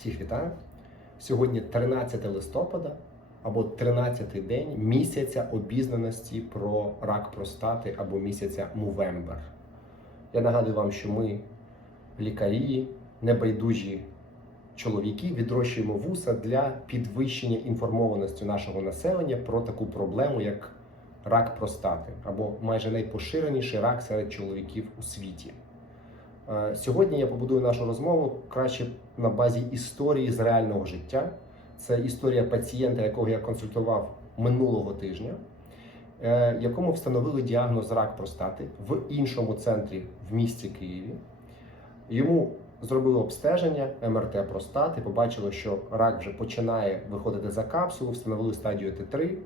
Всіх вітаю. Сьогодні 13 листопада або 13-й день місяця обізнаності про рак простати або місяця Мувембер. Я нагадую вам, що ми, лікарі, небайдужі чоловіки, відрощуємо вуса для підвищення інформованості нашого населення про таку проблему, як рак простати, або майже найпоширеніший рак серед чоловіків у світі. Е, Сьогодні я побудую нашу розмову краще на базі історії з реального життя. Це історія пацієнта, якого я консультував минулого тижня, е, якому встановили діагноз рак простати в іншому центрі в місті Києві. Йому зробили обстеження МРТ простати, побачили, що рак вже починає виходити за капсулу, встановили стадію Т3.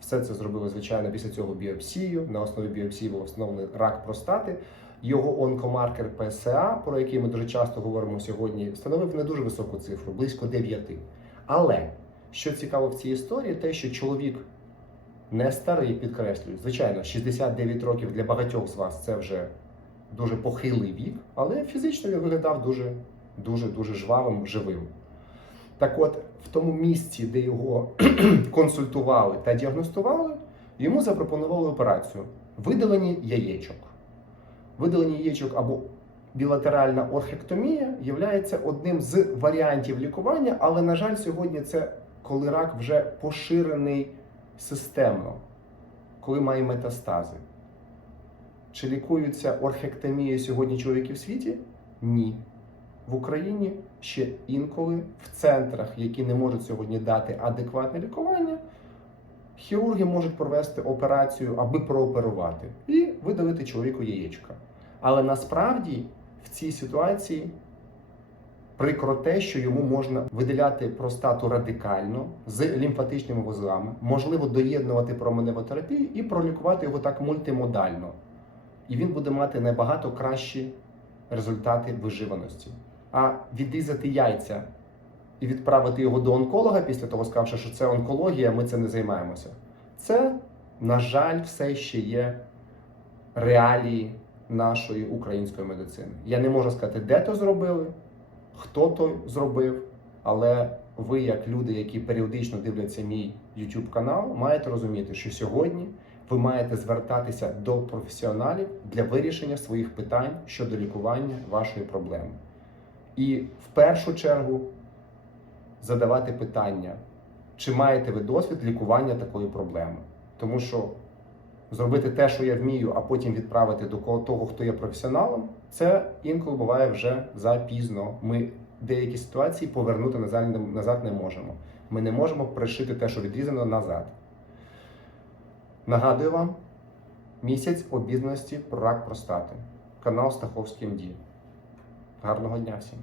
Все це зробили, звичайно, після цього біопсію. На основі біопсії було встановлений рак простати. Його онкомаркер ПСА, про який ми дуже часто говоримо сьогодні, встановив не дуже високу цифру, близько 9. Але що цікаво в цій історії, те, що чоловік не старий, підкреслюю, звичайно, 69 років для багатьох з вас це вже дуже похилий вік, але фізично він виглядав дуже, дуже, дуже жвавим, живим. Так от, в тому місці, де його консультували та діагностували, йому запропонували операцію видалення яєчок. Видалення яєчок або білатеральна орхектомія є одним з варіантів лікування, але, на жаль, сьогодні це коли рак вже поширений системно, коли має метастази. Чи лікуються орхектомією сьогодні чоловіки в світі? Ні. В Україні ще інколи в центрах, які не можуть сьогодні дати адекватне лікування, хірурги можуть провести операцію, аби прооперувати і видалити чоловіку яєчка. Але насправді в цій ситуації прикро те, що йому можна виділяти простату радикально з лімфатичними вузлами, можливо, доєднувати променеву терапію і пролікувати його так мультимодально. І він буде мати набагато кращі результати виживаності. А відрізати яйця і відправити його до онколога після того, сказавши, що це онкологія, ми цим не займаємося. Це, на жаль, все ще є реалії нашої української медицини. Я не можу сказати, де то зробили, хто то зробив, але ви, як люди, які періодично дивляться мій YouTube канал, маєте розуміти, що сьогодні ви маєте звертатися до професіоналів для вирішення своїх питань щодо лікування вашої проблеми. І в першу чергу задавати питання, чи маєте ви досвід лікування такої проблеми. Тому що зробити те, що я вмію, а потім відправити до того, хто є професіоналом, це інколи буває вже запізно. Ми деякі ситуації повернути назад, не- можемо. Ми не можемо пришити те, що відрізано назад. Нагадую вам, місяць обізнаності про рак простати. Канал Стаховський МД. Гарного дня всім!